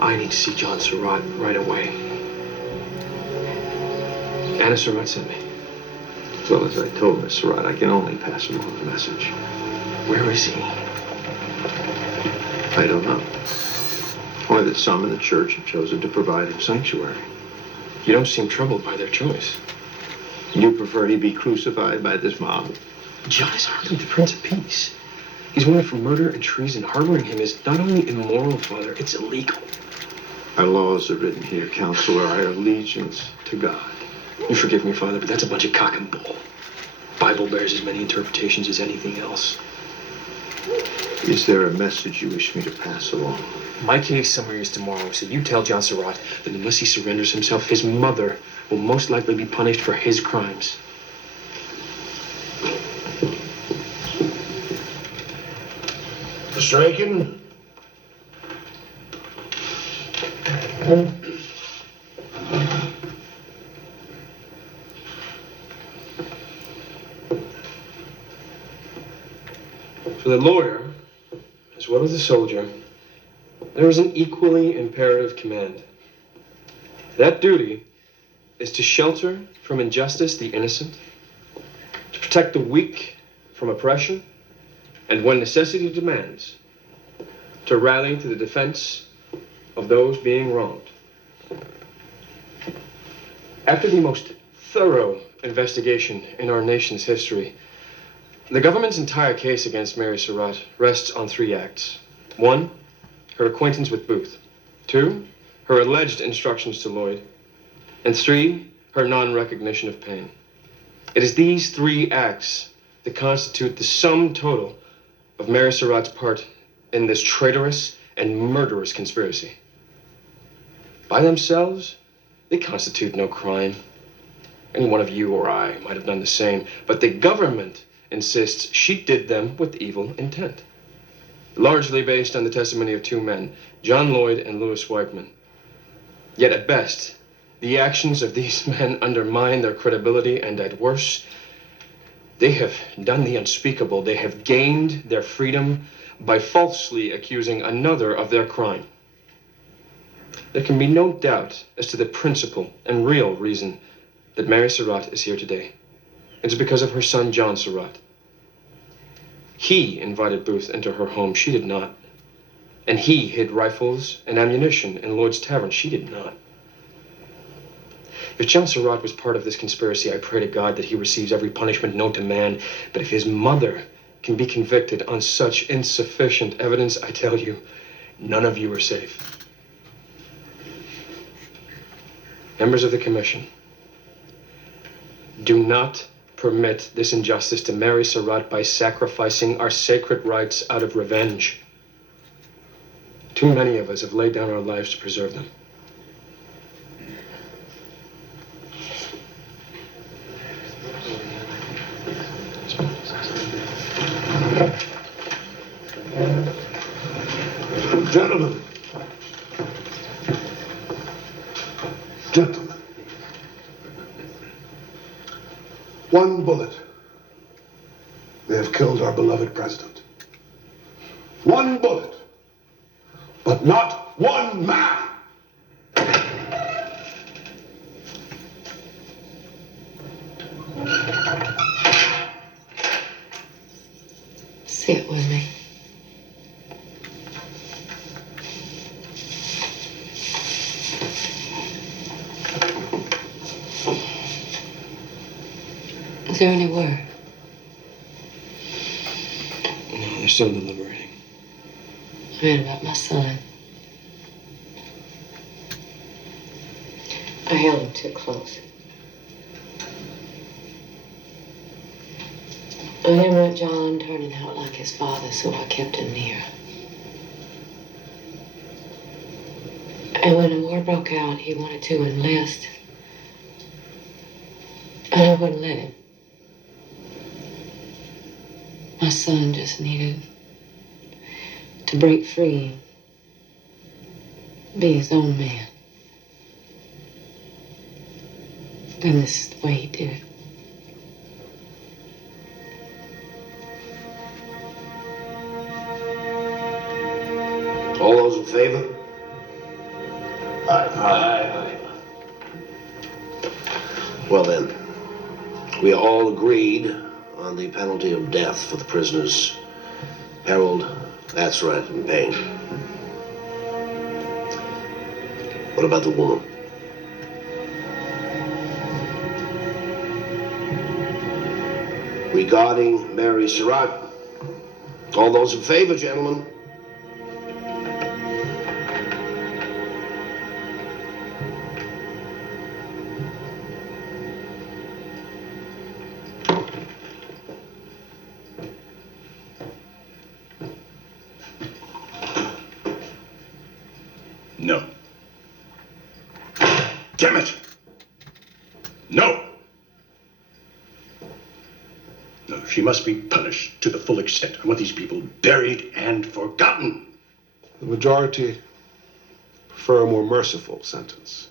I need to see John Surratt right away. Anna Surratt sent me. So as I told Miss Surratt, I can only pass along the message. Where is he? I don't know. Only that some in the church have chosen to provide him sanctuary. You don't seem troubled by their choice. You prefer he be crucified by this mob? John is hardly the Prince of Peace. He's wanted for murder and treason. Harboring him is not only immoral, Father, it's illegal. Our laws are written here, Counselor. Our allegiance to God. You forgive me, Father, but that's a bunch of cock and bull. Bible bears as many interpretations as anything else. Is there a message you wish me to pass along? My case summary is tomorrow, so you tell John Surratt that unless he surrenders himself, his mother will most likely be punished for his crimes. Mr. Aiken? For the lawyer, as well as the soldier, there is an equally imperative command. That duty is to shelter from injustice the innocent, to protect the weak from oppression, and when necessity demands, to rally to the defense of those being wronged. After the most thorough investigation in our nation's history, the government's entire case against Mary Surratt rests on 3 acts. 1, her acquaintance with Booth. 2, her alleged instructions to Lloyd. And 3, her non-recognition of pain. It is these 3 acts that constitute the sum total of Mary Surratt's part in this traitorous and murderous conspiracy. By themselves, they constitute no crime. Any one of you or I might have done the same, but the government insists she did them with evil intent. Largely based on the testimony of 2 men, John Lloyd and Louis Weichman. Yet at best, the actions of these men undermine their credibility, and at worst, they have done the unspeakable. They have gained their freedom by falsely accusing another of their crime. There can be no doubt as to the principal and real reason that Mary Surratt is here today. It's because of her son, John Surratt. He invited Booth into her home. She did not. And he hid rifles and ammunition in Lloyd's tavern. She did not. If John Surratt was part of this conspiracy, I pray to God that he receives every punishment known to man. But if his mother can be convicted on such insufficient evidence, I tell you, none of you are safe. Members of the commission, do not permit this injustice to Mary Surratt by sacrificing our sacred rights out of revenge. Too many of us have laid down our lives to preserve them. Gentlemen. Gentlemen. 1 bullet. They have killed our beloved president. 1 bullet. But not 1 man. Sit with me. Is there any word? No, they're still deliberating. I mean about my son. I held him too close. I didn't want John turning out like his father, so I kept him near. And when the war broke out, he wanted to enlist. And I wouldn't let him. My son just needed to break free, be his own man. And this is the way he did it. All those in favor? Well then, we are all agreed on the penalty of death for the prisoners Harold, Atzerodt, and Payne. What about the woman? Regarding Mary Surratt, all those in favor, gentlemen? No. Damn it! No! No, she must be punished to the full extent. I want these people buried and forgotten. The majority prefer a more merciful sentence.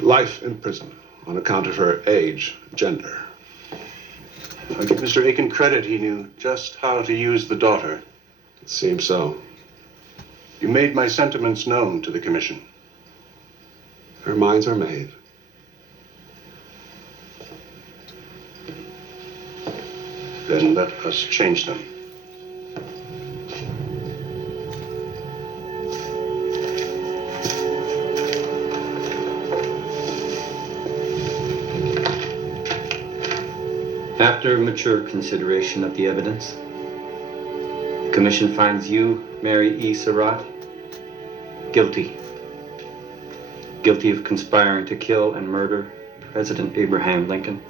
Life in prison on account of her age, gender. I give Mr. Aiken credit. He knew just how to use the daughter. It seems so. You made my sentiments known to the commission. Her minds are made. Then let us change them. After mature consideration of the evidence, the Commission finds you, Mary E. Surratt, guilty. Guilty of conspiring to kill and murder President Abraham Lincoln.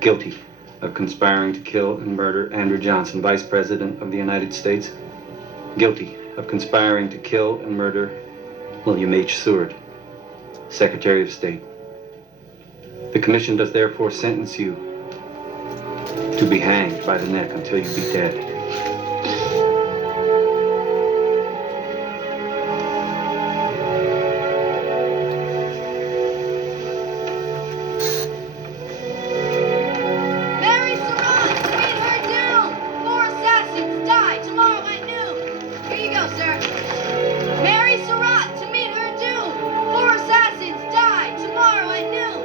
Guilty of conspiring to kill and murder Andrew Johnson, Vice President of the United States. Guilty of conspiring to kill and murder William H. Seward, Secretary of State. The Commission does therefore sentence you to be hanged by the neck until you be dead. Mary Surratt, meet her doom! 4 assassins die tomorrow at noon! Here you go, sir. Mary Surratt, to meet her doom! 4 assassins die tomorrow at noon!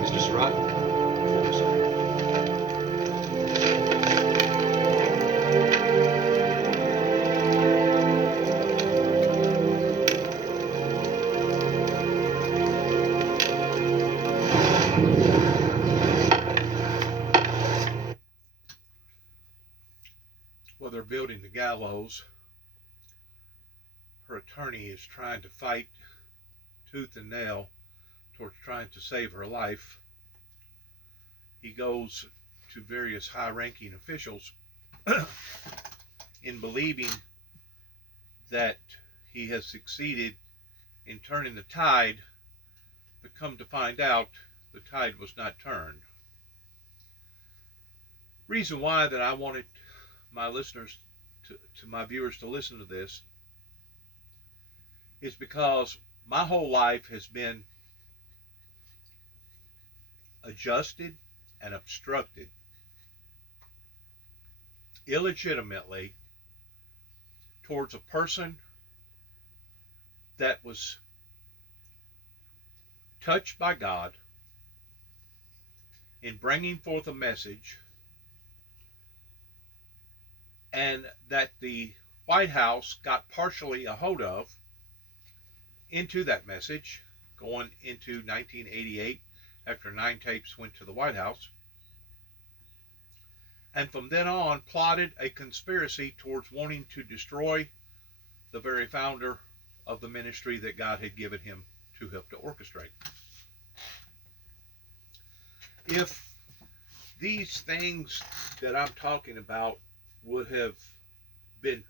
Mr. Surratt? Well, they're building the gallows. Her attorney is trying to fight tooth and nail towards trying to save her life. He goes to various high-ranking officials in believing that he has succeeded in turning the tide, but come to find out the tide was not turned. Reason why that I wanted my listeners to my viewers to listen to this is because my whole life has been adjusted and obstructed illegitimately towards a person that was touched by God in bringing forth a message, and that the White House got partially a hold of into that message going into 1988 after 9 tapes went to the White House, and from then on plotted a conspiracy towards wanting to destroy the very founder of the ministry that God had given him to help to orchestrate. If these things that I'm talking about would have been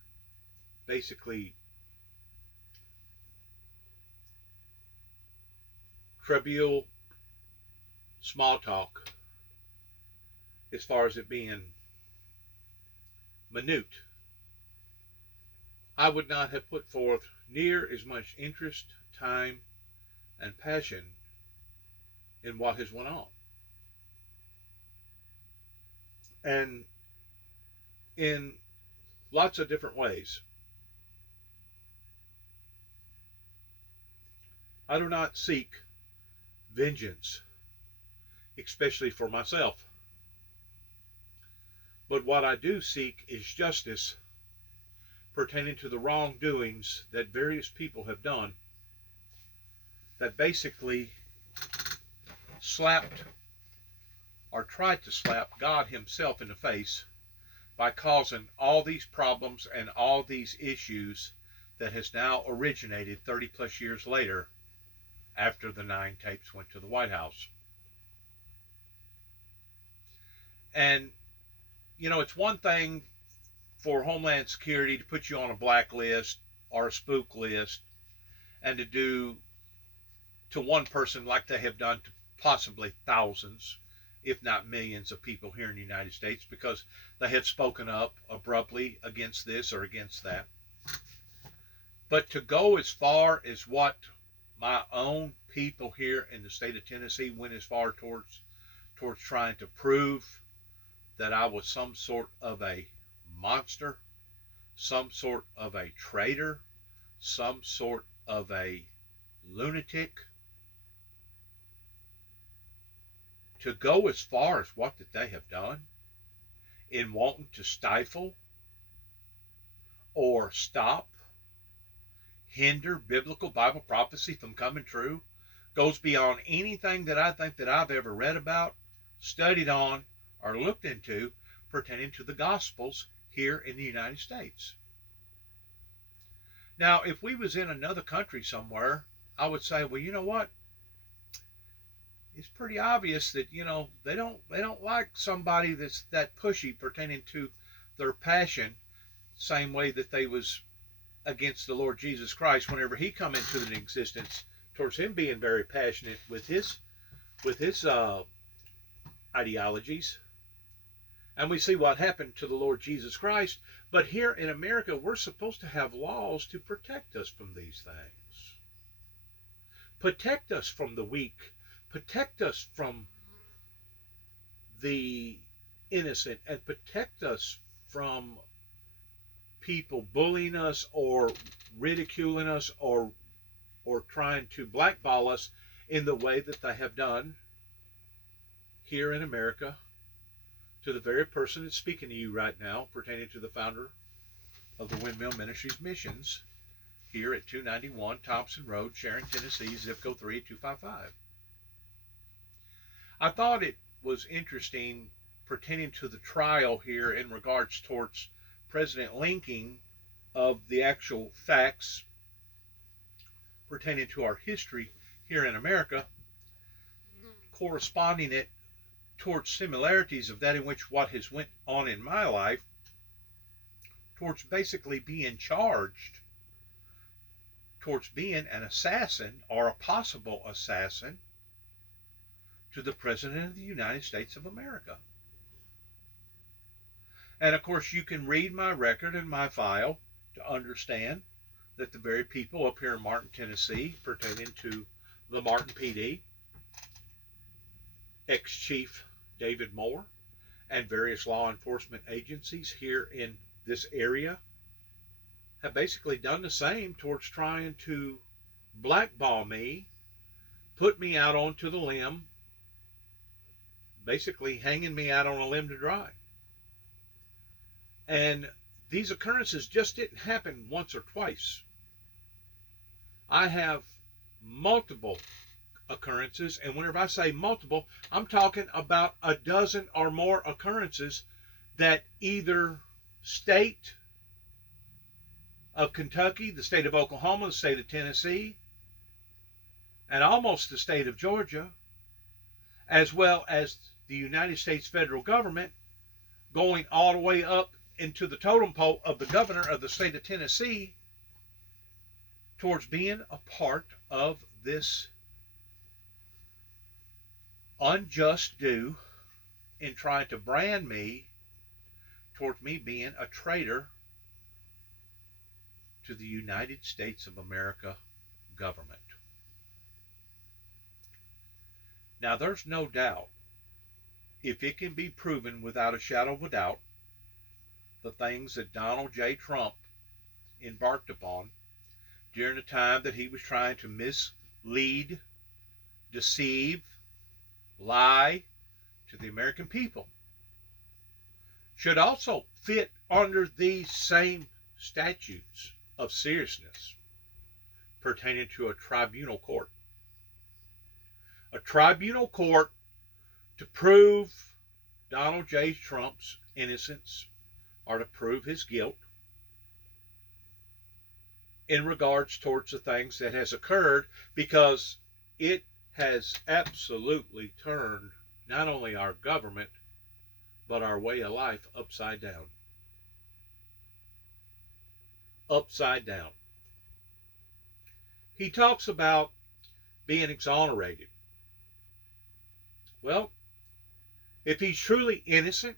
basically trivial small talk as far as it being minute, I would not have put forth near as much interest, time, and passion in what has went on. and in lots of different ways. I do not seek vengeance, especially for myself. But what I do seek is justice pertaining to the wrongdoings that various people have done that basically slapped or tried to slap God Himself in the face by causing all these problems and all these issues that has now originated 30 plus years later after the 9 tapes went to the White House. And, you know, it's one thing for Homeland Security to put you on a blacklist or a spook list and to do to one person like they have done to possibly thousands, if not millions of people here in the United States because they have spoken up abruptly against this or against that. But to go as far as what my own people here in the state of Tennessee went as far towards trying to prove that I was some sort of a monster, some sort of a traitor, some sort of a lunatic, to go as far as what that they have done in wanting to stifle or stop, hinder biblical Bible prophecy from coming true goes beyond anything that I think that I've ever read about, studied on, or looked into pertaining to the Gospels here in the United States. Now, if we was in another country somewhere, I would say, well, you know what? It's pretty obvious that, you know, they don't like somebody that's that pushy pertaining to their passion, same way that they was against the Lord Jesus Christ whenever He come into existence, towards Him being very passionate with his ideologies. And we see what happened to the Lord Jesus Christ. But here in America, we're supposed to have laws to protect us from these things. Protect us from the weak. Protect us from the innocent. And protect us from people bullying us or ridiculing us or trying to blackball us in the way that they have done here in America to the very person that's speaking to you right now, pertaining to the founder of the Windmill Ministries Missions here at 291 Thompson Road, Sharon, Tennessee, zip code 38255. I thought it was interesting pertaining to the trial here in regards towards President linking of the actual facts pertaining to our history here in America, corresponding it towards similarities of that in which what has went on in my life, towards basically being charged, towards being an assassin or a possible assassin to the President of the United States of America. And of course, you can read my record and my file to understand that the very people up here in Martin, Tennessee, pertaining to the Martin PD, ex-chief David Moore, and various law enforcement agencies here in this area have basically done the same towards trying to blackball me, put me out onto the limb, basically hanging me out on a limb to dry. And these occurrences just didn't happen once or twice. I have multiple occurrences, and whenever I say multiple, I'm talking about a dozen or more occurrences that either state of Kentucky, the state of Oklahoma, the state of Tennessee, and almost the state of Georgia, as well as the United States federal government, going all the way up into the totem pole of the governor of the state of Tennessee, towards being a part of this unjust do in trying to brand me towards me being a traitor to the United States of America government. Now, there's no doubt if it can be proven without a shadow of a doubt, the things that Donald J. Trump embarked upon during the time that he was trying to mislead, deceive, lie to the American people, should also fit under these same statutes of seriousness pertaining to a tribunal court. A tribunal court to prove Donald J. Trump's innocence or to prove his guilt in regards towards the things that has occurred, because it has absolutely turned not only our government but our way of life upside down. Upside down. He talks about being exonerated. Well, if he's truly innocent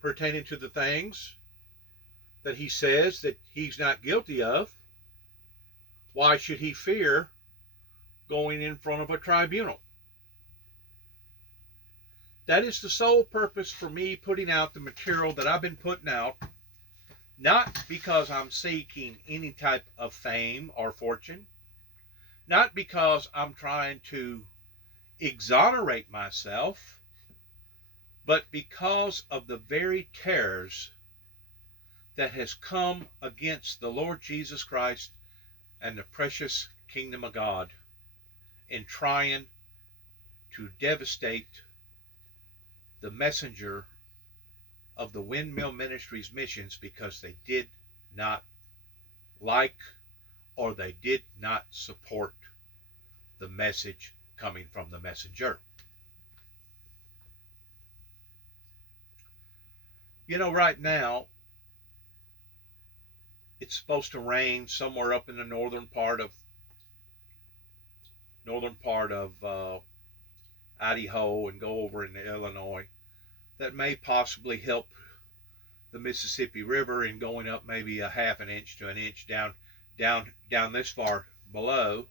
pertaining to the things that he says that he's not guilty of, why should he fear going in front of a tribunal? That is the sole purpose for me putting out the material that I've been putting out, not because I'm seeking any type of fame or fortune, not because I'm trying to exonerate myself, but because of the very terrors that has come against the Lord Jesus Christ and the precious kingdom of God in trying to devastate the messenger of the Windmill Ministries missions, because they did not like or they did not support the message coming from the messenger. You know, right now it's supposed to rain somewhere up in the northern part of Idaho and go over into Illinois. That may possibly help the Mississippi River in going up maybe a half an inch to an inch down this far below,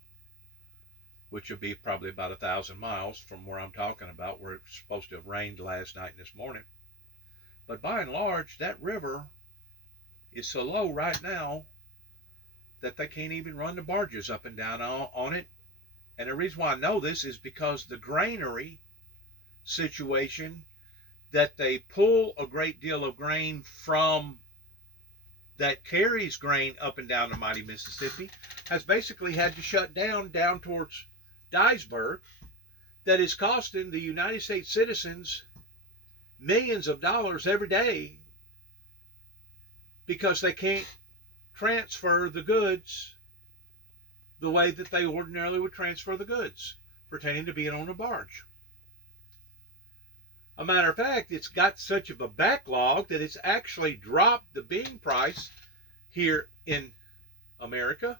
which would be probably about 1,000 miles from where I'm talking about, where it's supposed to have rained last night and this morning. But by and large, that river is so low right now that they can't even run the barges up and down on it. And the reason why I know this is because the granary situation, that they pull a great deal of grain from that carries grain up and down the mighty Mississippi, has basically had to shut down towards Dyersburg. That is costing the United States citizens millions of dollars every day, because they can't transfer the goods the way that they ordinarily would transfer the goods pertaining to being on a barge. A matter of fact, it's got such of a backlog that it's actually dropped the bean price here in America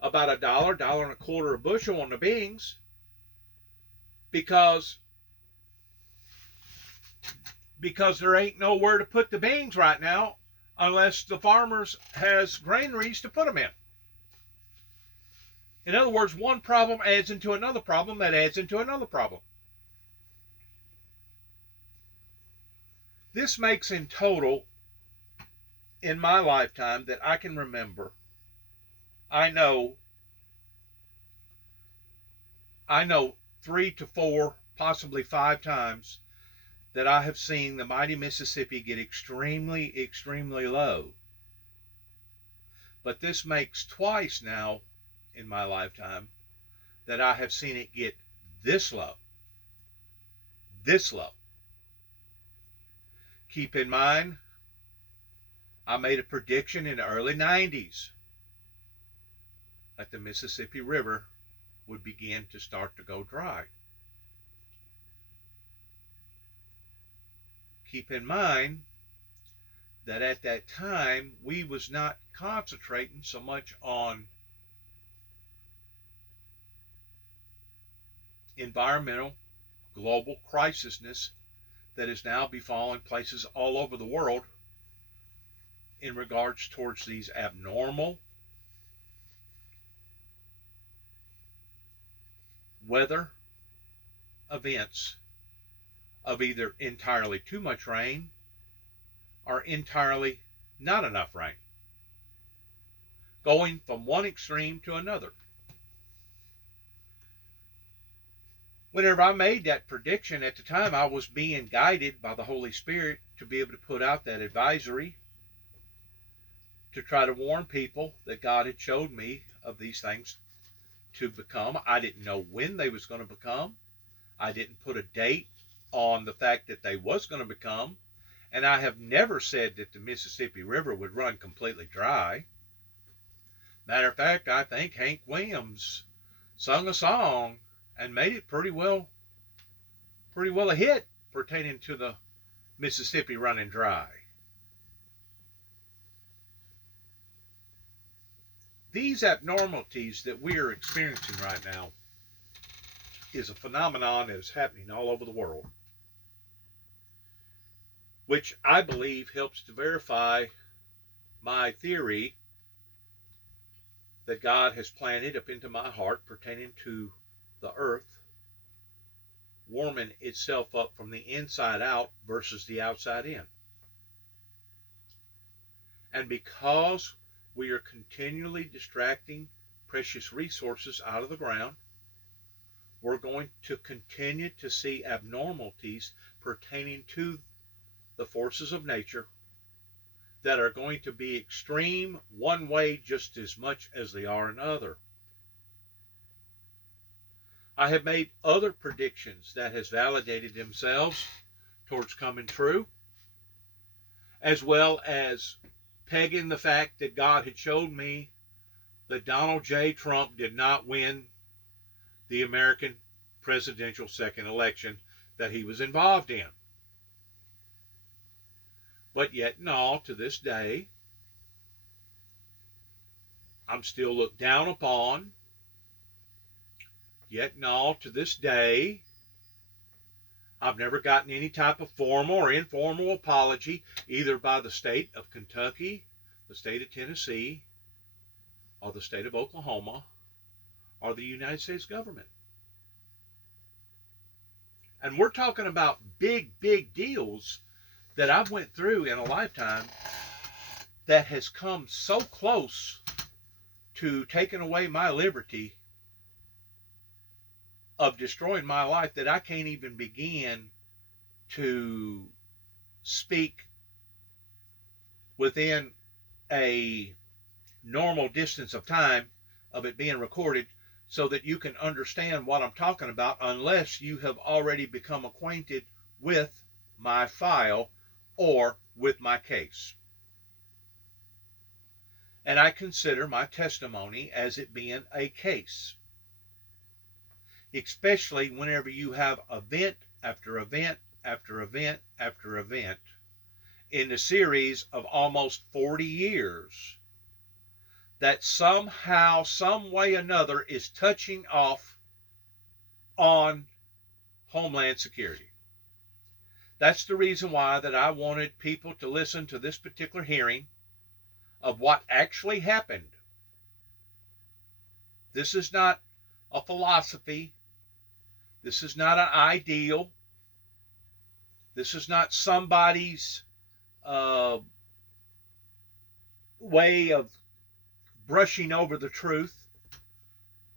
about $1, $1.25 a bushel on the beans, because there ain't nowhere to put the beans right now unless the farmers has granaries to put them in. In other words, one problem adds into another problem that adds into another problem. This makes in total, in my lifetime that I can remember, I know 3 to 4, possibly 5 times that I have seen the mighty Mississippi get extremely, extremely low. But this makes twice now in my lifetime that I have seen it get this low. This low. Keep in mind, I made a prediction in the early 90s that the Mississippi River would begin to start to go dry. Keep in mind that at that time we was not concentrating so much on environmental global crisisness that is now befalling places all over the world in regards towards these abnormal weather events of either entirely too much rain or entirely not enough rain, going from one extreme to another. Whenever I made that prediction at the time, I was being guided by the Holy Spirit to be able to put out that advisory to try to warn people that God had showed me of these things to become. I didn't know when they was going to become. I didn't put a date on the fact that they was going to become. And I have never said that the Mississippi River would run completely dry. Matter of fact, I think Hank Williams sung a song and made it pretty well a hit pertaining to the Mississippi running dry. These abnormalities that we are experiencing right now is a phenomenon that is happening all over the world, which I believe helps to verify my theory that God has planted up into my heart pertaining to the earth warming itself up from the inside out versus the outside in. And because we are continually distracting precious resources out of the ground, we're going to continue to see abnormalities pertaining to the forces of nature that are going to be extreme one way just as much as they are another. I have made other predictions that has validated themselves towards coming true, as well as pegging the fact that God had showed me that Donald J. Trump did not win the American presidential second election that he was involved in. But yet and all, to this day, I'm still looked down upon. Yet and all, to this day, I've never gotten any type of formal or informal apology, either by the state of Kentucky, the state of Tennessee, or the state of Oklahoma, or the United States government. And we're talking about big, big deals that I've went through in a lifetime that has come so close to taking away my liberty of destroying my life that I can't even begin to speak within a normal distance of time of it being recorded so that you can understand what I'm talking about, unless you have already become acquainted with my file or with my case. And I consider my testimony as it being a case, especially whenever you have event after event after event after event in the series of almost 40 years that somehow, some way or another is touching off on Homeland Security. That's the reason why that I wanted people to listen to this particular hearing of what actually happened. This is not a philosophy. This is not an ideal. This is not somebody's way of brushing over the truth.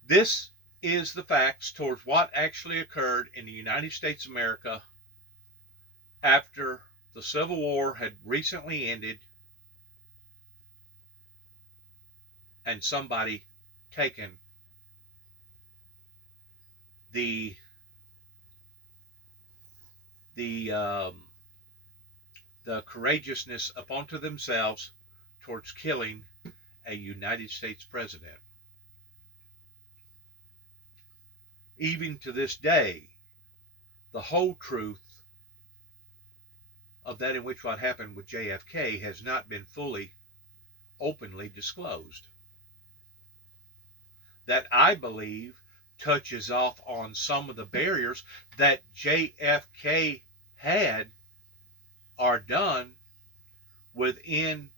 This is the facts towards what actually occurred in the United States of America after the Civil War had recently ended and somebody taken the courageousness upon to themselves towards killing a United States president. Even to this day, the whole truth of that in which what happened with JFK has not been fully, openly disclosed. That, I believe, touches off on some of the barriers that JFK had are done within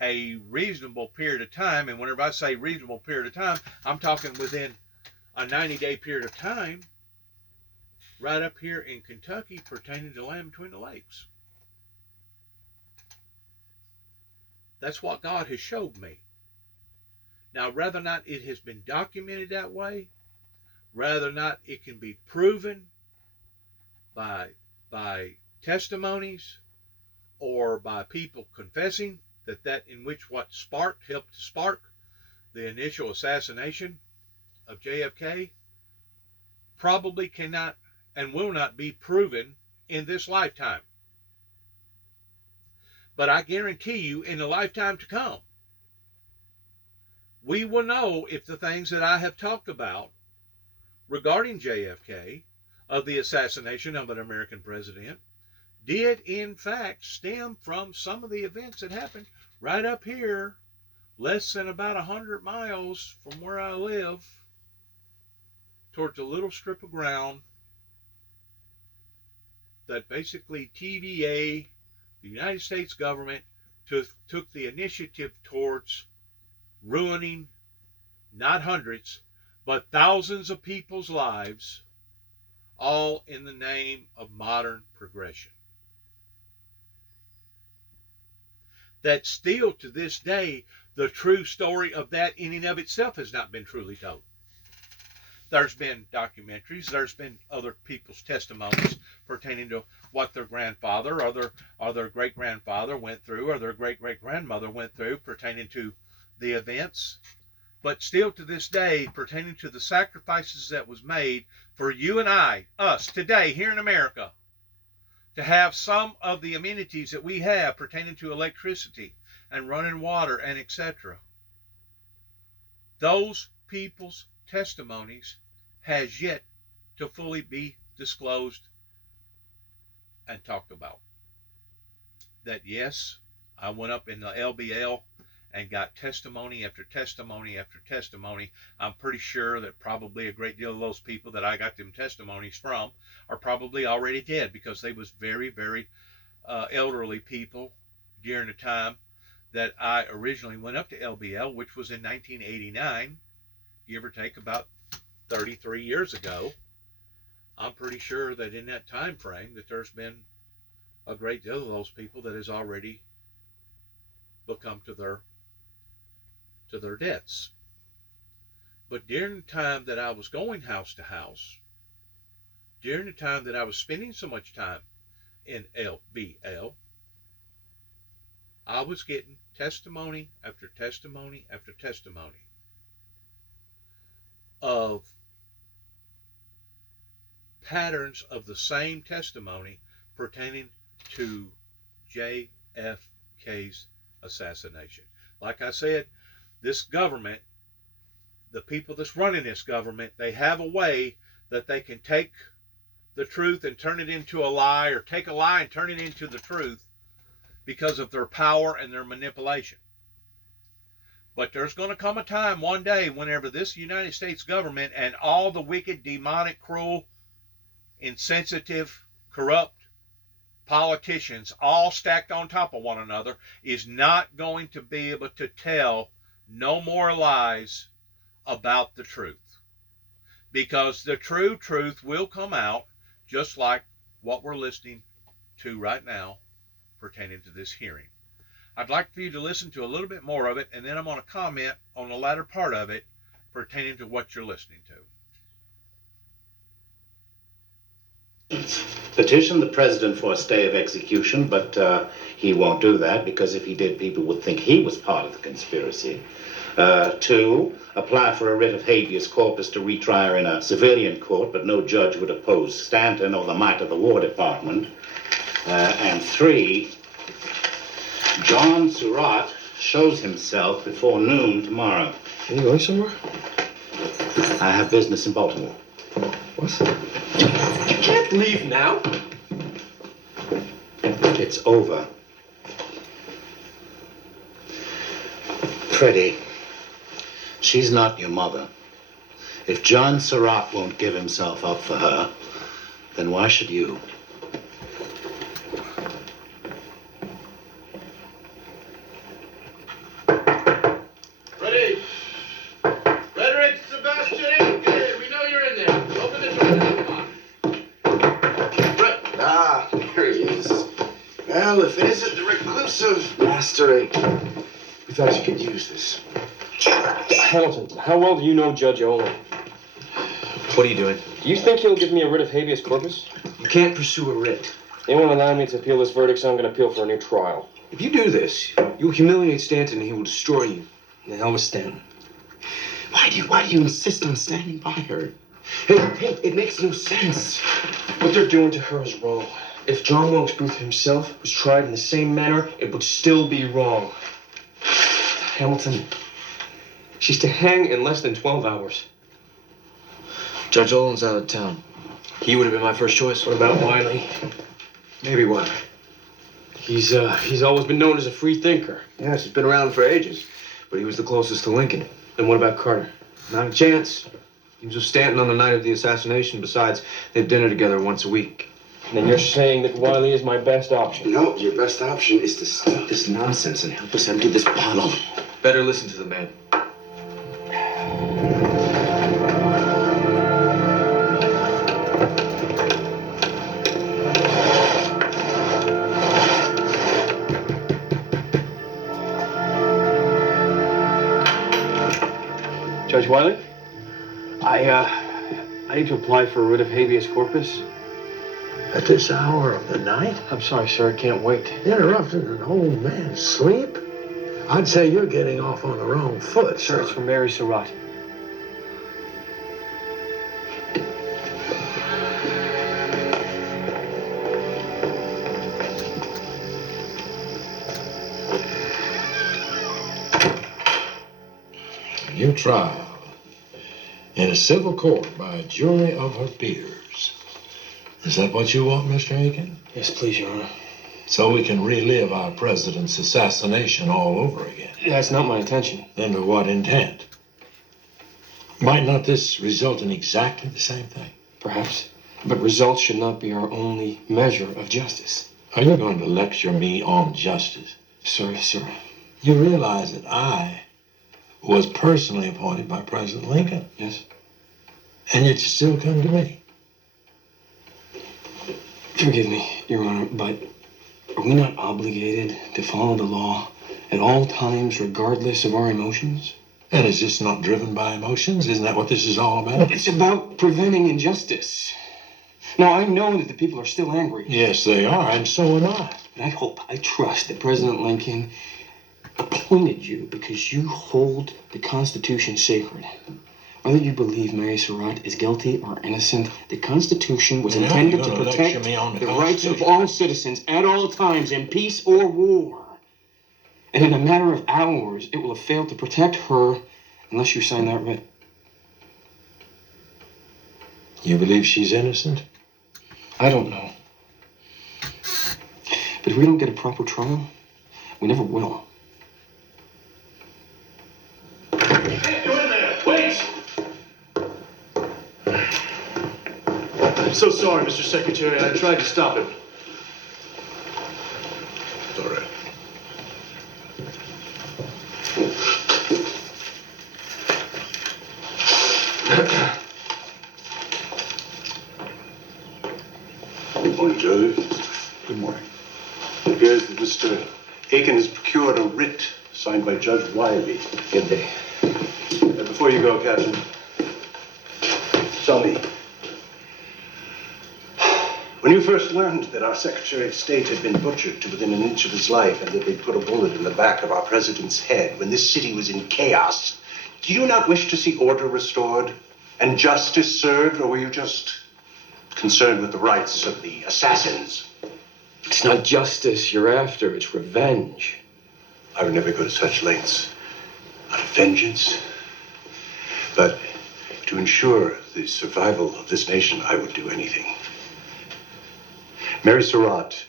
a reasonable period of time. And whenever I say reasonable period of time, I'm talking within a 90-day period of time right up here in Kentucky pertaining to land between the lakes. That's what God has showed me. Now, whether or not it has been documented that way, whether or not it can be proven by testimonies or by people confessing that in which what helped to spark the initial assassination of JFK probably cannot and will not be proven in this lifetime. But I guarantee you, in the lifetime to come, we will know if the things that I have talked about regarding JFK, of the assassination of an American president, did in fact stem from some of the events that happened right up here, less than about 100 miles from where I live, towards a little strip of ground that basically TVA, the United States government, took the initiative towards ruining not hundreds, but thousands of people's lives, all in the name of modern progression. That still to this day, the true story of that in and of itself has not been truly told. There's been documentaries, there's been other people's testimonies pertaining to what their grandfather or their great-grandfather went through, or their great-great-grandmother went through pertaining to the events. But still to this day, pertaining to the sacrifices that was made for you and I, us today here in America, to have some of the amenities that we have pertaining to electricity and running water and etc. Those people's testimonies has yet to fully be disclosed and talked about. That yes, I went up in the LBL and got testimony after testimony after testimony. I'm pretty sure that probably a great deal of those people that I got them testimonies from are probably already dead, because they was very, very elderly people during the time that I originally went up to LBL, which was in 1989, give or take about 33 years ago. I'm pretty sure that in that time frame that there's been a great deal of those people that has already become to their deaths. But during the time that I was going house to house, during the time that I was spending so much time in LBL, I was getting testimony after testimony after testimony of patterns of the same testimony pertaining to JFK's assassination. Like I said, this government, the people that's running this government, they have a way that they can take the truth and turn it into a lie, or take a lie and turn it into the truth, because of their power and their manipulation. But there's going to come a time one day whenever this United States government and all the wicked, demonic, cruel, insensitive, corrupt politicians all stacked on top of one another is not going to be able to tell no more lies about the truth. Because the true truth will come out, just like what we're listening to right now pertaining to this hearing. I'd like for you to listen to a little bit more of it, and then I'm going to comment on the latter part of it pertaining to what you're listening to. Petition the president for a stay of execution, but he won't do that, because if he did, people would think he was part of the conspiracy. 2, apply for a writ of habeas corpus to retry her in a civilian court, but no judge would oppose Stanton or the might of the War Department. And 3, John Surratt shows himself before noon tomorrow. Are you going somewhere? I have business in Baltimore. What? You can't leave now. It's over. Freddie, she's not your mother. If John Surratt won't give himself up for her, then why should you? Ready? Frederick Sebastian Aiken, we know you're in there. Open the door. Come on. Ah, here he is. Well, if it isn't the reclusive Master Aiken, we thought you could use this. Hamilton, how well do you know Judge Olin? What are you doing? Do you think he'll give me a writ of habeas corpus? You can't pursue a writ. They won't allow me to appeal this verdict, so I'm going to appeal for a new trial. If you do this, you'll humiliate Stanton and he will destroy you. The hell with Stanton. Why do you insist on standing by her? Hey, it makes no sense. What they're doing to her is wrong. If John Wilkes Booth himself was tried in the same manner, it would still be wrong. Hamilton, she's to hang in less than 12 hours. Judge Olin's out of town. He would have been my first choice. What about Wiley? Maybe one. He's always been known as a free thinker. Yes, he's been around for ages, but he was the closest to Lincoln. And what about Carter? Not a chance. He was with Stanton on the night of the assassination. Besides, they have dinner together once a week. And then you're saying that Wiley is my best option? No, your best option is to stop this nonsense and help us empty this bottle. Better listen to the man. Judge Wiley, I need to apply for a writ of habeas corpus. At this hour of the night? I'm sorry, sir, I can't wait. Interrupting an old man's sleep? I'd say you're getting off on the wrong foot, Sir, it's for Mary Surratt. New trial in a civil court by a jury of her peers. Is that what you want, Mr. Aiken? Yes, please, Your Honor. So we can relive our president's assassination all over again. That's not my intention. Then to what intent? Might not this result in exactly the same thing? Perhaps. But results should not be our only measure of justice. Are you going to lecture me on justice? Sorry, sir. You realize that I was personally appointed by President Lincoln? Yes. And yet you still come to me? Forgive me, Your Honor, but are we not obligated to follow the law at all times, regardless of our emotions? And is this not driven by emotions? Isn't that what this is all about? It's about preventing injustice. Now, I know that the people are still angry. Yes, they are, and so am I. But I trust that President Lincoln appointed you because you hold the Constitution sacred. Whether you believe Mary Surratt is guilty or innocent, the Constitution was intended to protect the rights of all citizens at all times, in peace or war. And in a matter of hours, it will have failed to protect her unless you sign that writ. You believe she's innocent? I don't know. But if we don't get a proper trial, we never will. I'm so sorry, Mr. Secretary. I tried to stop him. It's all right. Good morning, Joseph. Good morning. It appears that Mr. Aiken has procured a writ signed by Judge Wiley. Good day. Before you go, Captain, tell me, when you first learned that our Secretary of State had been butchered to within an inch of his life and that they'd put a bullet in the back of our president's head, when this city was in chaos, did you not wish to see order restored and justice served, or were you just concerned with the rights of the assassins? It's not justice you're after, it's revenge. I would never go to such lengths out of vengeance. But to ensure the survival of this nation, I would do anything. Mary Surratt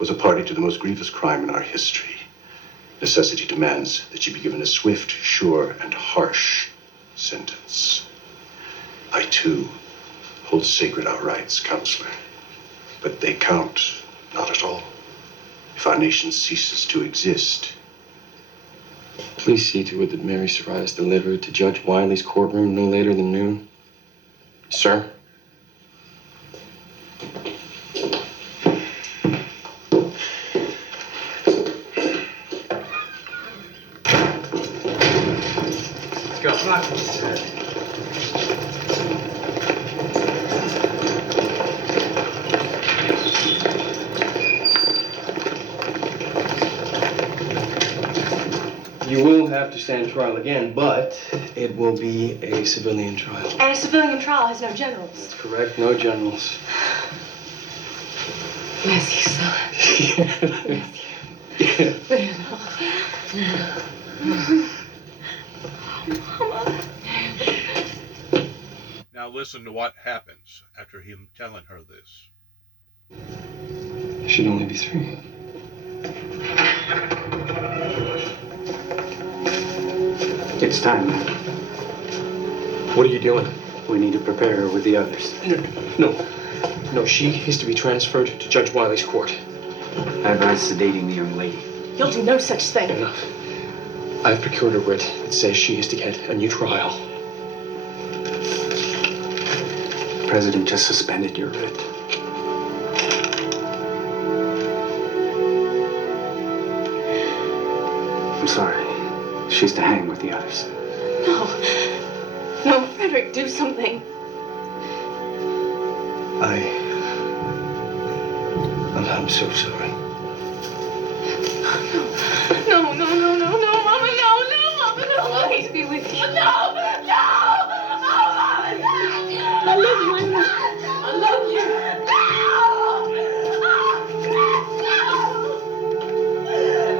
was a party to the most grievous crime in our history. Necessity demands that she be given a swift, sure, and harsh sentence. I, too, hold sacred our rights, Counselor. But they count not at all. If our nation ceases to exist, Please see to it that Mary Surratt is delivered to Judge Wiley's courtroom no later than noon. Sir? not what you said. You will have to stand trial again, but it will be a civilian trial. And a civilian trial has no generals. That's correct, no generals. Bless you, son. Bless you. Now listen to what happens after him telling her this. It should only be 3. It's time. What are you doing? We need to prepare her with the others. No, she is to be transferred to Judge Wiley's court. I advise sedating the young lady. You'll do no such thing. Enough. I've procured a writ that says she is to get a new trial. The president just suspended your writ. I'm sorry. She's to hang with the others. No, Frederick, do something. I'm so sorry. No, Mama, no, please be with you. No! Oh, Mama, no! I love you, Mama. I love you. No!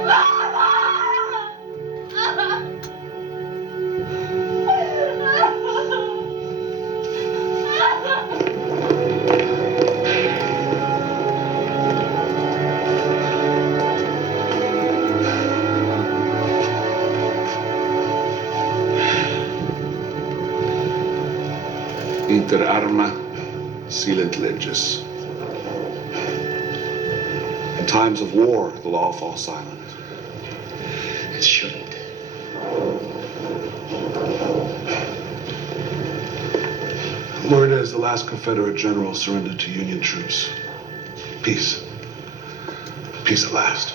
Mama! Inter arma silent leges. In times of war, the law falls silent. It shouldn't. Word is the last Confederate general surrendered to Union troops. Peace. Peace at last.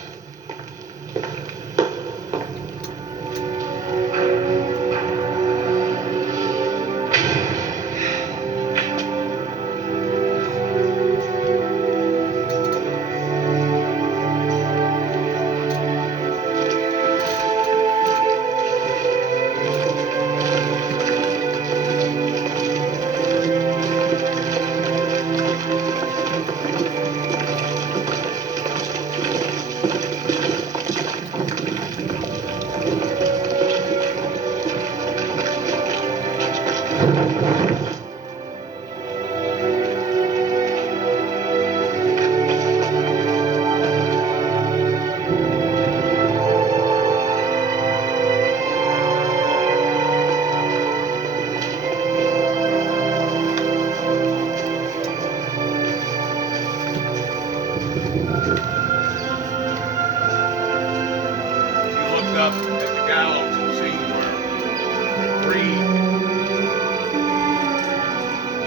Up at the gallows and see where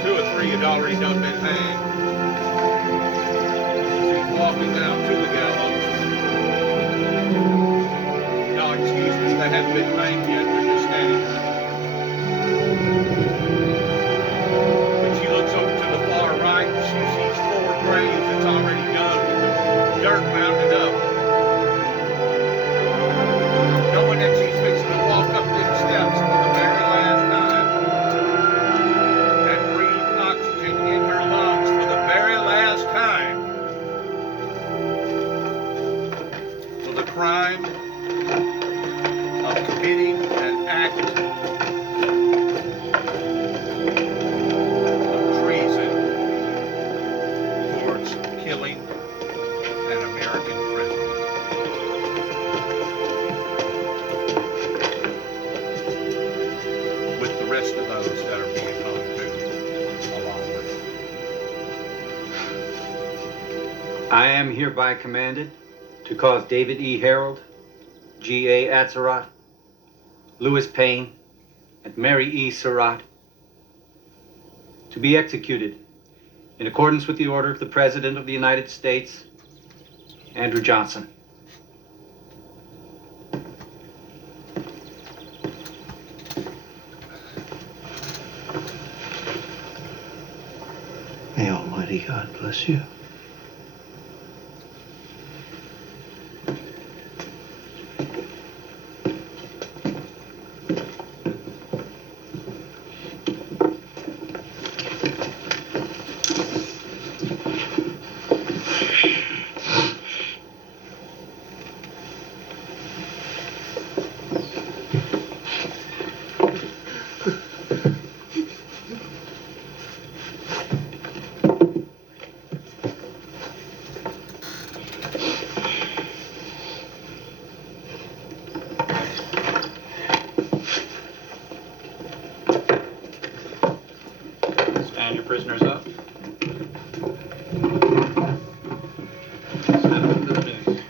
2 or 3 had already done been hanged. She's walking down to the gallows. No, excuse me, they haven't been hanged yet, they're just standing there. But she looks over to the far right and she sees 4 graves that's already dug with the dirt mounded up. Knowing that she's fixing to walk up these steps for the very last time and breathe oxygen in her lungs for the very last time for the crime of committing an act of treason towards killing an American president. With the rest of those that are being hung too, along with it. I am hereby commanded to cause David E. Harold, G.A. Atzerodt, Louis Payne, and Mary E. Surratt to be executed in accordance with the order of the President of the United States, Andrew Johnson. Almighty God bless you. Stand your prisoners up. Step up to the news.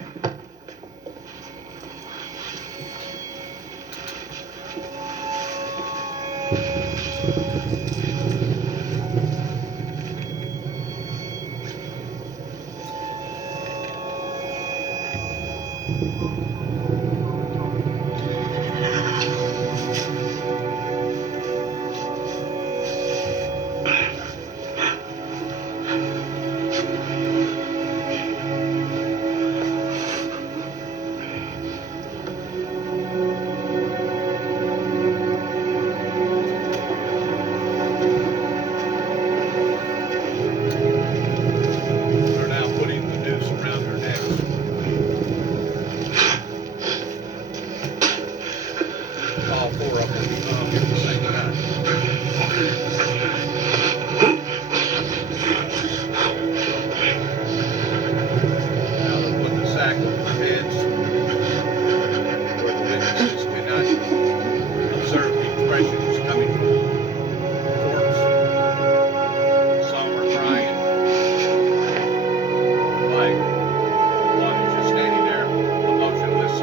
They're now putting the noose around their necks. All four of them will be hung at the same time. Now they're putting a sack over their heads where the witnesses cannot observe the expressions coming from the corpse. Some are crying, like one is just standing there emotionless.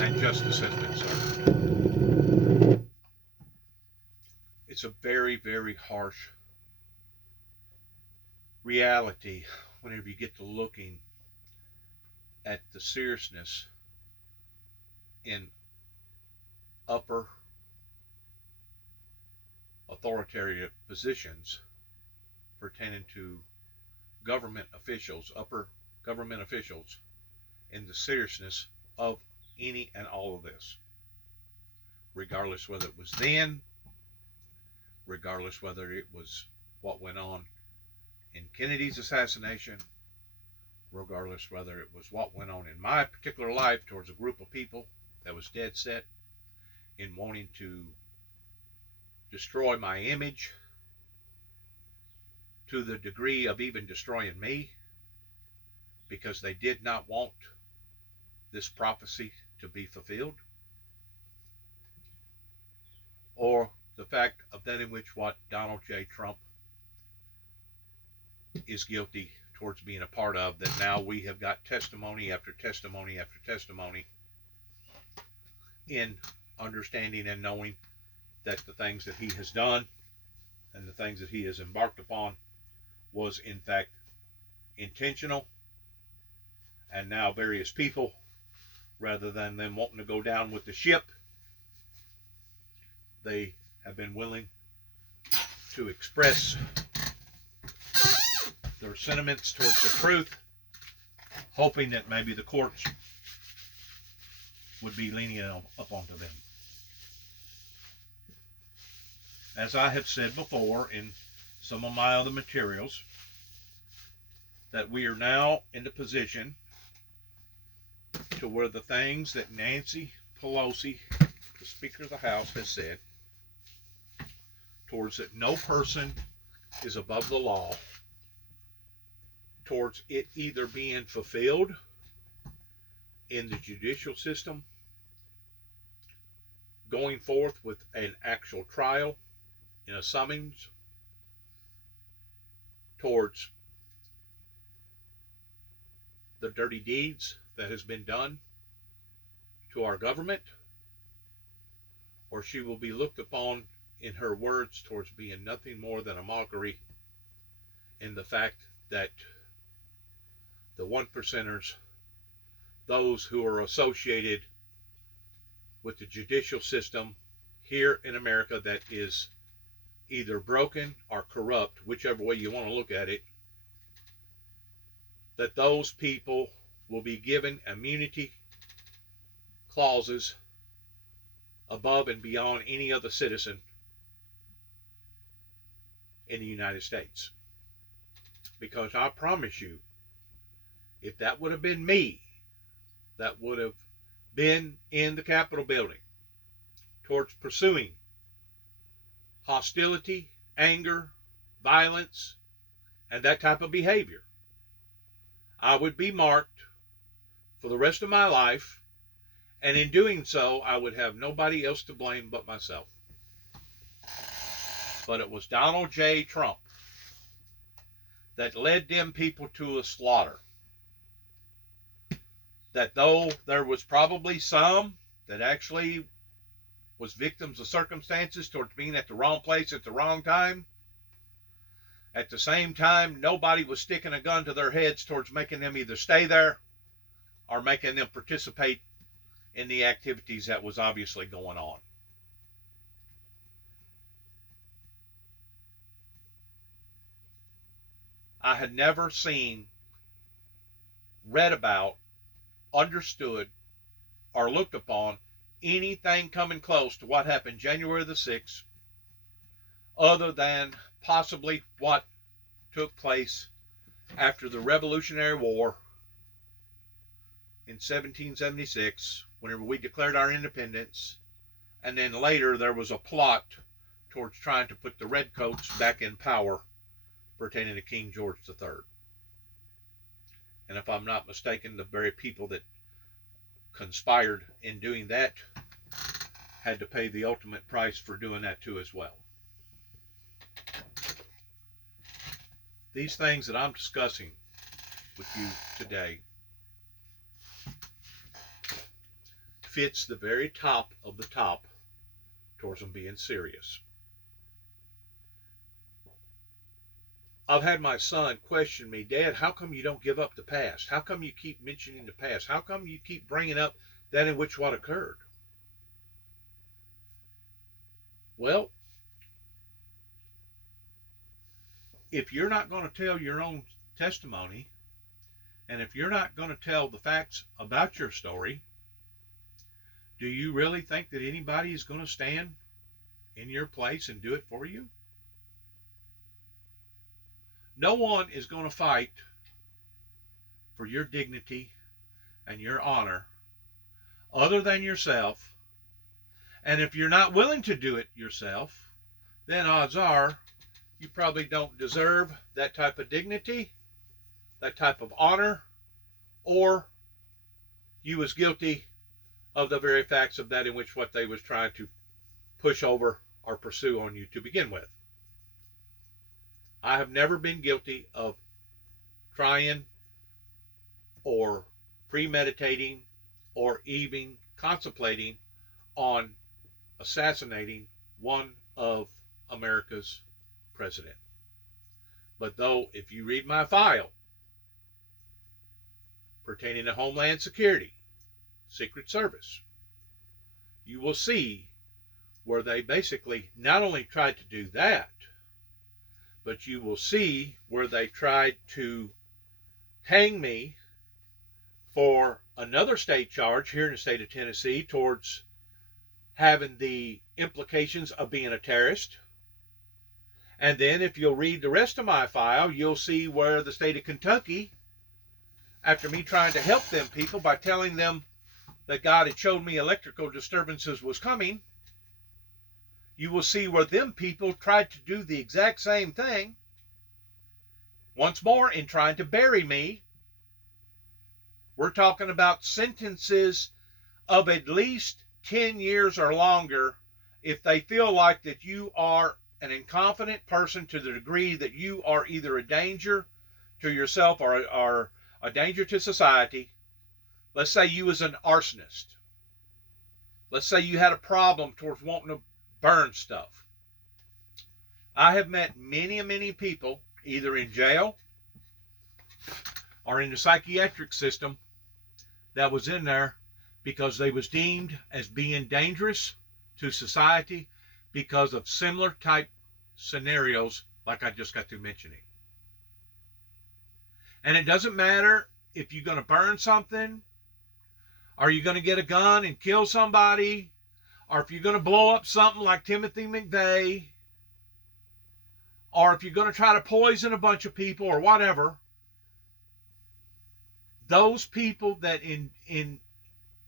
And justice has been served. It's a very, very harsh reality whenever you get to looking at the seriousness in upper authoritarian positions pertaining to government officials, upper government officials, in the seriousness of any and all of this, regardless whether it was then, regardless whether it was what went on in Kennedy's assassination, regardless whether it was what went on in my particular life towards a group of people that was dead set in wanting to destroy my image to the degree of even destroying me because they did not want this prophecy to be fulfilled, or the fact of that in which what Donald J. Trump is guilty towards being a part of, that now we have got testimony after testimony after testimony in understanding and knowing that the things that he has done and the things that he has embarked upon was in fact intentional, and now various people, rather than them wanting to go down with the ship, they have been willing to express their sentiments towards the truth, hoping that maybe the courts would be lenient up onto them. As I have said before in some of my other materials, that we are now in the position to where the things that Nancy Pelosi, the Speaker of the House, has said, towards that no person is above the law, towards it either being fulfilled in the judicial system, going forth with an actual trial in a summons, towards the dirty deeds that has been done to our government, or she will be looked upon in her words towards being nothing more than a mockery in the fact that the one percenters, those who are associated with the judicial system here in America that is either broken or corrupt, whichever way you want to look at it, that those people will be given immunity clauses above and beyond any other citizen in the United States. Because I promise you, if that would have been me, that would have been in the Capitol building towards pursuing hostility, anger, violence, and that type of behavior, I would be marked for the rest of my life, and in doing so, I would have nobody else to blame but myself. But it was Donald J. Trump that led them people to a slaughter. That though there was probably some that actually was victims of circumstances towards being at the wrong place at the wrong time, at the same time, nobody was sticking a gun to their heads towards making them either stay there or making them participate in the activities that was obviously going on. I had never seen, read about, understood, or looked upon anything coming close to what happened January the 6th, other than possibly what took place after the Revolutionary War in 1776, whenever we declared our independence, and then later there was a plot towards trying to put the Redcoats back in power pertaining to King George III. And if I'm not mistaken, the very people that conspired in doing that had to pay the ultimate price for doing that too as well. These things that I'm discussing with you today fits the very top of the top towards them being serious. I've had my son question me, Dad, how come you don't give up the past? How come you keep mentioning the past? How come you keep bringing up that in which what occurred? Well, if you're not going to tell your own testimony, and if you're not going to tell the facts about your story, do you really think that anybody is going to stand in your place and do it for you? No one is going to fight for your dignity and your honor other than yourself. And if you're not willing to do it yourself, then odds are you probably don't deserve that type of dignity, that type of honor, or you was guilty of the very facts of that in which what they was trying to push over or pursue on you to begin with. I have never been guilty of trying or premeditating or even contemplating on assassinating one of America's president. But though, if you read my file pertaining to Homeland Security, Secret Service, you will see where they basically not only tried to do that, but you will see where they tried to hang me for another state charge here in the state of Tennessee towards having the implications of being a terrorist. And then if you'll read the rest of my file, you'll see where the state of Kentucky, after me trying to help them people by telling them that God had showed me electrical disturbances was coming, you will see where them people tried to do the exact same thing once more in trying to bury me. We're talking about sentences of at least 10 years or longer if they feel like that you are an incompetent person to the degree that you are either a danger to yourself or a danger to society. Let's say you was an arsonist. Let's say you had a problem towards wanting to burn stuff. I have met many people, either in jail or in the psychiatric system, that was in there because they was deemed as being dangerous to society because of similar type scenarios like I just got through mentioning. And it doesn't matter if you're going to burn something, or you're going to get a gun and kill somebody, or if you're going to blow up something like Timothy McVeigh, or if you're going to try to poison a bunch of people or whatever. Those people that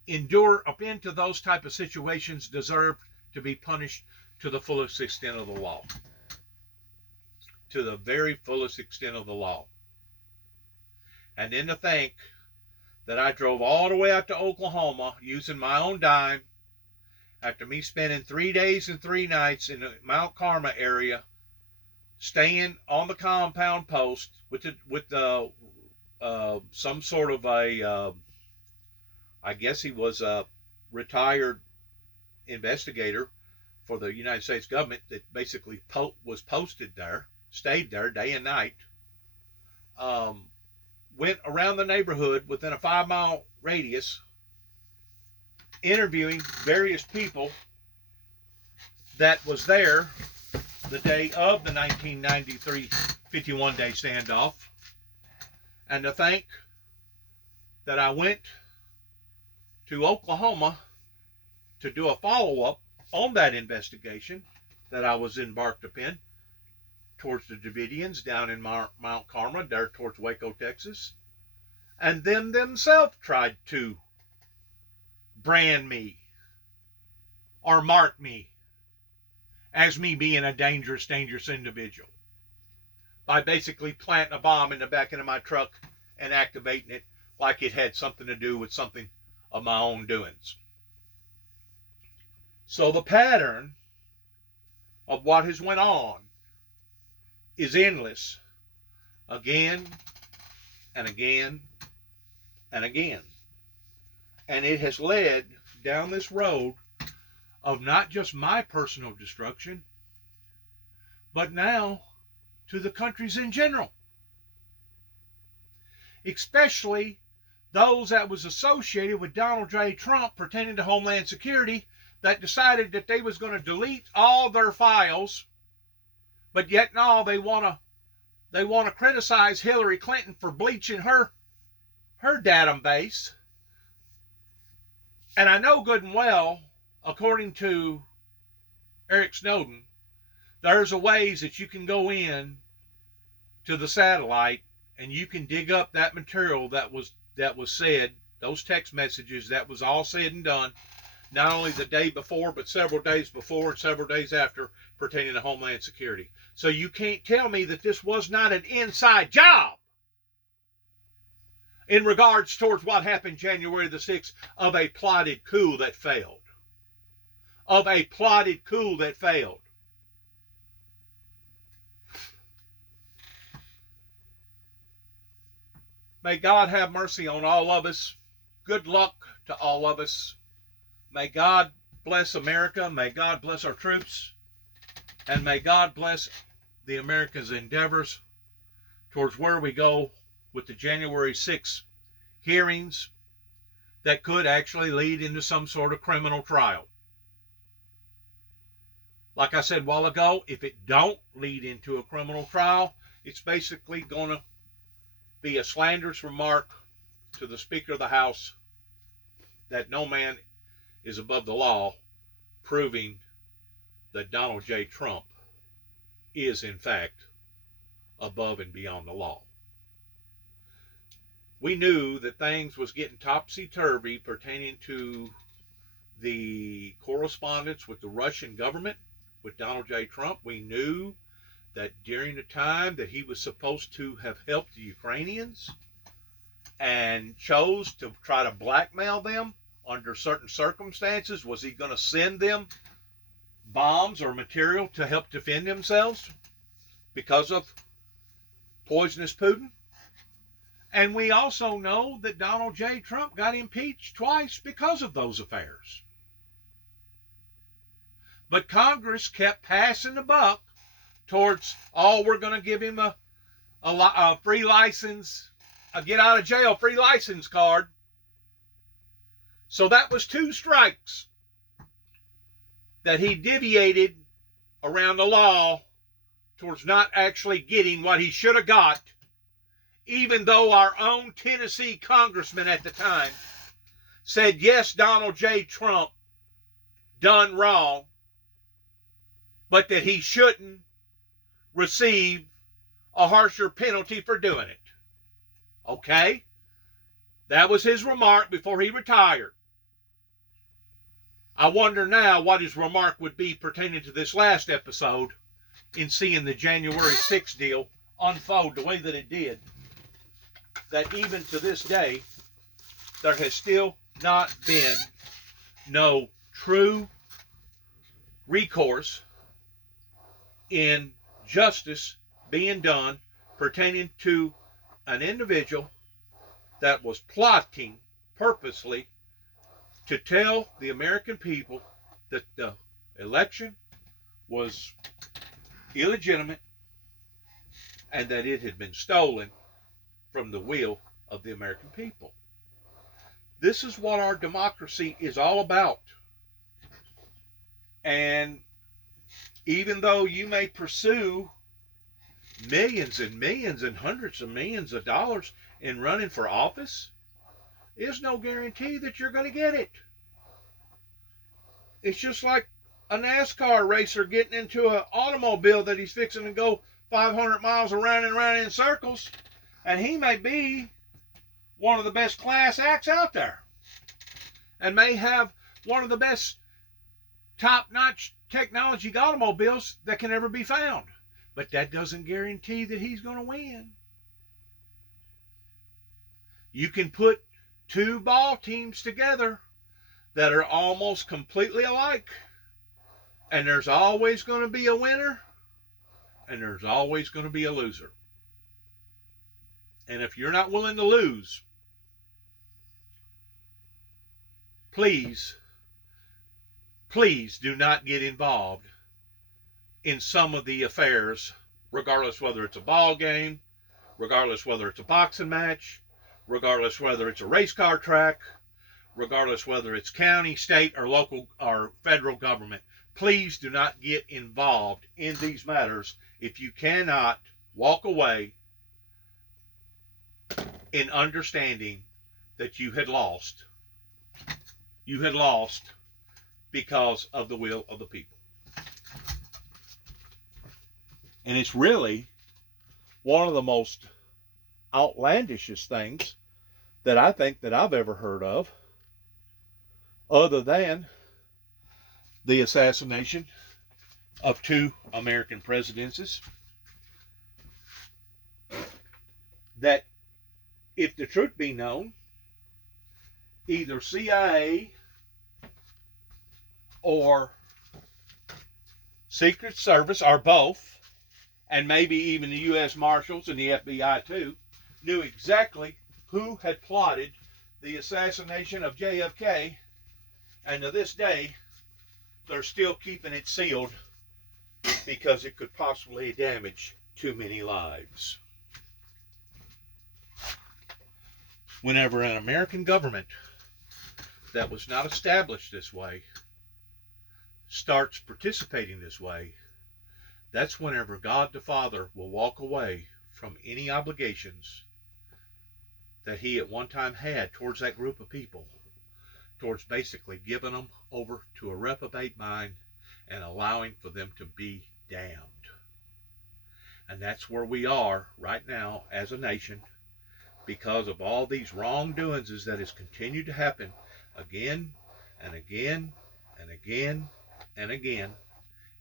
endure up into those type of situations deserve to be punished to the fullest extent of the law. To the very fullest extent of the law. And then to think that I drove all the way out to Oklahoma using my own dime after me spending 3 days and 3 nights in the Mount Carmel area, staying on the compound post with some sort of a, I guess he was a retired investigator for the United States government that basically was posted there, stayed there day and night, went around the neighborhood within a 5-mile radius, interviewing various people that was there the day of the 1993 51-day standoff. And to think that I went to Oklahoma to do a follow-up on that investigation that I was embarked upon towards the Davidians down in Mount Carmel, there towards Waco, Texas. And them themselves tried to brand me or mark me as me being a dangerous individual by basically planting a bomb in the back of my truck and activating it like it had something to do with something of my own doings. So the pattern of what has went on is endless, again and again and again. And it has led down this road of not just my personal destruction, but now to the countries in general. Especially those that was associated with Donald J. Trump pertaining to Homeland Security that decided that they was going to delete all their files, but yet now they want to criticize Hillary Clinton for bleaching her database. And I know good and well, according to Eric Snowden, there's a ways that you can go in to the satellite and you can dig up that material that was said, those text messages that was all said and done, not only the day before, but several days before and several days after, pertaining to Homeland Security. So you can't tell me that this was not an inside job in regards towards what happened January the 6th of a plotted coup that failed. Of a plotted coup that failed. May God have mercy on all of us. Good luck to all of us. May God bless America. May God bless our troops. And may God bless the Americans' endeavors towards where we go with the January 6th hearings that could actually lead into some sort of criminal trial. Like I said a while ago, if it don't lead into a criminal trial, it's basically going to be a slanderous remark to the Speaker of the House that no man is above the law, proving that Donald J. Trump is, in fact, above and beyond the law. We knew that things was getting topsy-turvy pertaining to the correspondence with the Russian government, with Donald J. Trump. We knew that during the time that he was supposed to have helped the Ukrainians and chose to try to blackmail them under certain circumstances, was he going to send them bombs or material to help defend themselves because of poisonous Putin? And we also know that Donald J. Trump got impeached twice because of those affairs. But Congress kept passing the buck towards, oh, we're going to give him a free license, a get out of jail free license card. So that was 2 strikes that he deviated around the law towards not actually getting what he should have got, even though our own Tennessee congressman at the time said, yes, Donald J. Trump done wrong, but that he shouldn't receive a harsher penalty for doing it. Okay? That was his remark before he retired. I wonder now what his remark would be pertaining to this last episode in seeing the January 6th deal unfold the way that it did. That even to this day, there has still not been no true recourse in justice being done pertaining to an individual that was plotting purposely to tell the American people that the election was illegitimate and that it had been stolen from the will of the American people. This is what our democracy is all about. And even though you may pursue millions and millions and hundreds of millions of dollars in running for office, there's no guarantee that you're going to get it. It's just like a NASCAR racer getting into an automobile that he's fixing to go 500 miles around and around in circles, and he may be one of the best class acts out there and may have one of the best top-notch technology automobiles that can ever be found. But that doesn't guarantee that he's going to win. You can put 2 ball teams together that are almost completely alike, and there's always going to be a winner, and there's always going to be a loser. And if you're not willing to lose, please do not get involved in some of the affairs, regardless whether it's a ball game, regardless whether it's a boxing match, regardless whether it's a race car track, regardless whether it's county, state, or local or federal government. Please do not get involved in these matters if you cannot walk away in understanding that you had lost. You had lost because of the will of the people. And it's really one of the most outlandishest things that I think that I've ever heard of, other than the assassination of 2 American presidents, that if the truth be known, either CIA or Secret Service, or both, and maybe even the U.S. Marshals and the FBI too, knew exactly who had plotted the assassination of JFK, and to this day, they're still keeping it sealed because it could possibly damage too many lives. Whenever an American government that was not established this way starts participating this way, that's whenever God the Father will walk away from any obligations that he at one time had towards that group of people, towards basically giving them over to a reprobate mind and allowing for them to be damned. And that's where we are right now as a nation, because of all these wrongdoings that has continued to happen again and again and again and again,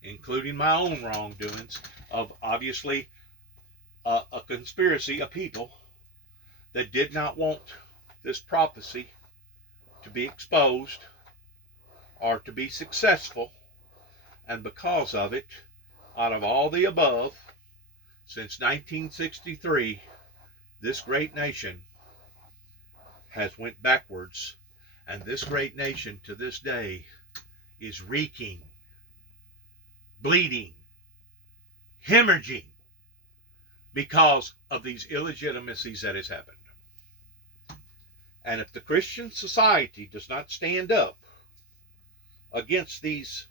including my own wrongdoings of obviously a conspiracy of people that did not want this prophecy to be exposed or to be successful. And because of it, out of all the above, since 1963, this great nation has went backwards, and this great nation to this day is reeking, bleeding, hemorrhaging because of these illegitimacies that has happened. And if the Christian society does not stand up against these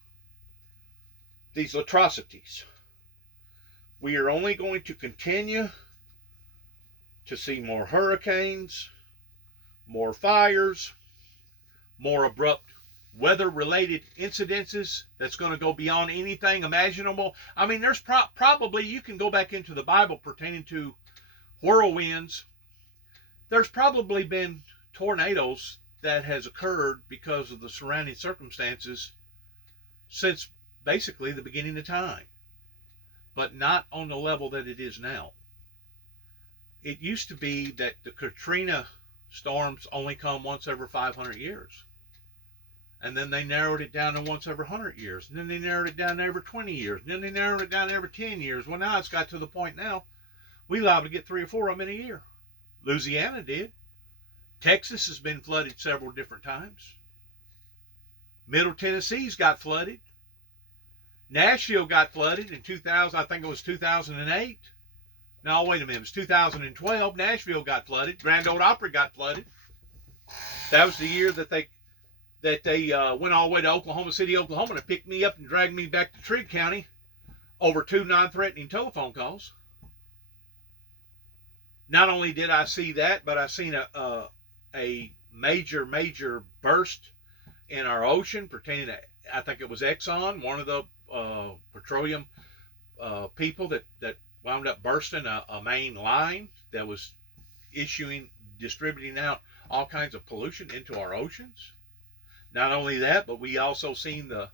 atrocities, we are only going to continue to see more hurricanes, more fires, more abrupt weather-related incidences that's going to go beyond anything imaginable. I mean, there's probably, you can go back into the Bible pertaining to whirlwinds. There's probably been tornadoes that has occurred because of the surrounding circumstances since basically the beginning of time, but not on the level that it is now. It used to be that the Katrina storms only come once every 500 years. And then they narrowed it down to once every 100 years. And then they narrowed it down to every 20 years. And then they narrowed it down to every 10 years. Well, now it's got to the point now, we liable to get 3 or 4 of them in a year. Louisiana did. Texas has been flooded several different times. Middle Tennessee's got flooded. Nashville got flooded in 2000, I think it was 2008. No, wait a minute, it was 2012. Nashville got flooded. Grand Ole Opry got flooded. That was the year that they went all the way to Oklahoma City, Oklahoma, to pick me up and drag me back to Trigg County over 2 non-threatening telephone calls. Not only did I see that, but I seen a major burst in our ocean pertaining to, I think it was Exxon, one of the petroleum people that wound up bursting a main line that was distributing out all kinds of pollution into our oceans. Not only that, but we also seen the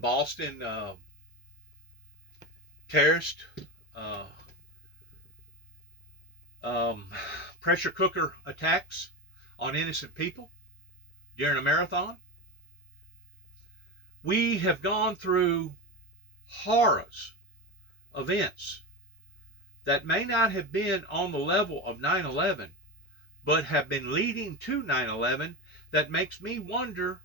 Boston terrorist pressure cooker attacks on innocent people during a marathon. We have gone through horrors, events that may not have been on the level of 9/11, but have been leading to 9/11. That makes me wonder,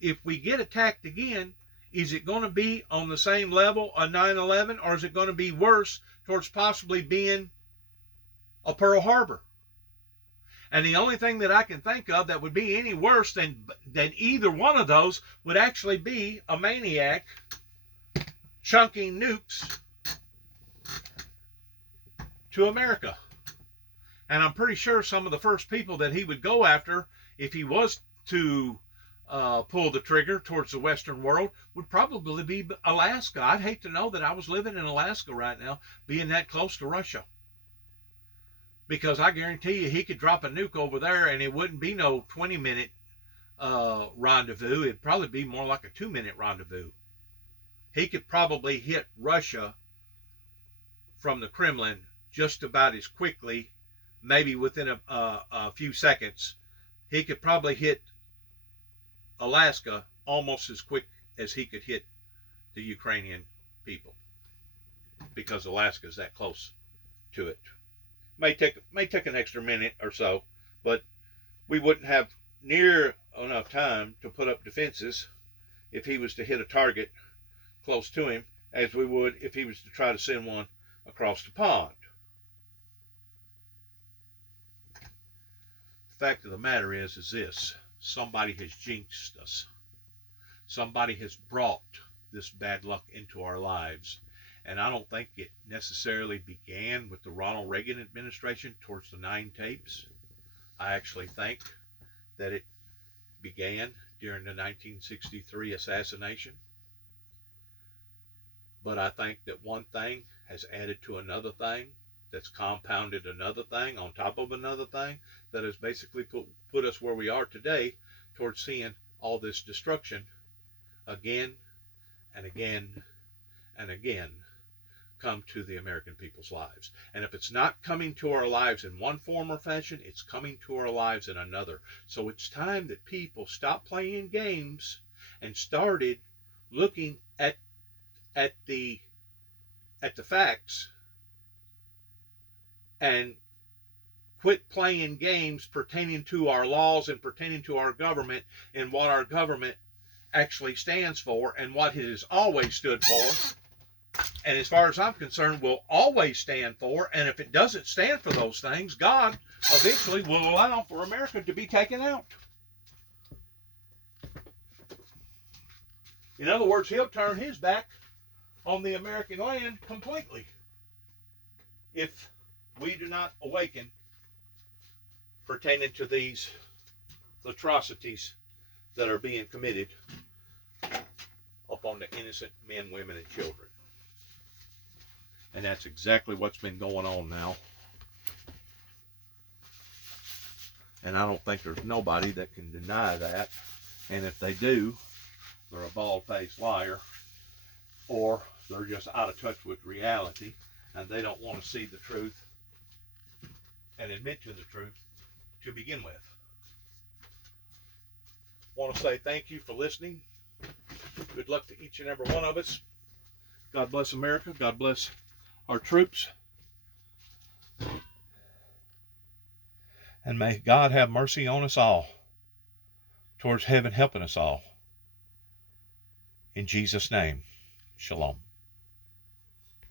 if we get attacked again, is it going to be on the same level of 9/11, or is it going to be worse towards possibly being a Pearl Harbor? And the only thing that I can think of that would be any worse than either one of those would actually be a maniac chunking nukes to America. And I'm pretty sure some of the first people that he would go after, if he was to pull the trigger towards the Western world, would probably be Alaska. I'd hate to know that I was living in Alaska right now, being that close to Russia. Because I guarantee you, he could drop a nuke over there and it wouldn't be no 20-minute rendezvous. It'd probably be more like a 2-minute rendezvous. He could probably hit Russia from the Kremlin just about as quickly, maybe within a few seconds. He could probably hit Alaska almost as quick as he could hit the Ukrainian people, because Alaska is that close to it. May take an extra minute or so, but we wouldn't have near enough time to put up defenses if he was to hit a target close to him as we would if he was to try to send one across the pond. The fact of the matter is this: somebody has jinxed us. Somebody has brought this bad luck into our lives. And I don't think it necessarily began with the Ronald Reagan administration towards the 9 tapes. I actually think that it began during the 1963 assassination. But I think that one thing has added to another thing, that's compounded another thing on top of another thing, that has basically put us where we are today towards seeing all this destruction again and again and again come to the American people's lives. And if it's not coming to our lives in one form or fashion, it's coming to our lives in another. So it's time that people stop playing games and started looking at the facts and quit playing games pertaining to our laws and pertaining to our government and what our government actually stands for and what it has always stood for. and as far as I'm concerned, will always stand for. And if it doesn't stand for those things, God eventually will allow for America to be taken out. In other words, he'll turn his back on the American land completely if we do not awaken pertaining to these atrocities that are being committed upon the innocent men, women, and children. And that's exactly what's been going on now. And I don't think there's nobody that can deny that. And if they do, they're a bald-faced liar, or they're just out of touch with reality, and they don't want to see the truth and admit to the truth to begin with. I want to say thank you for listening. Good luck to each and every one of us. God bless America. God bless our troops. And may God have mercy on us all, towards heaven helping us all. In Jesus' name, shalom.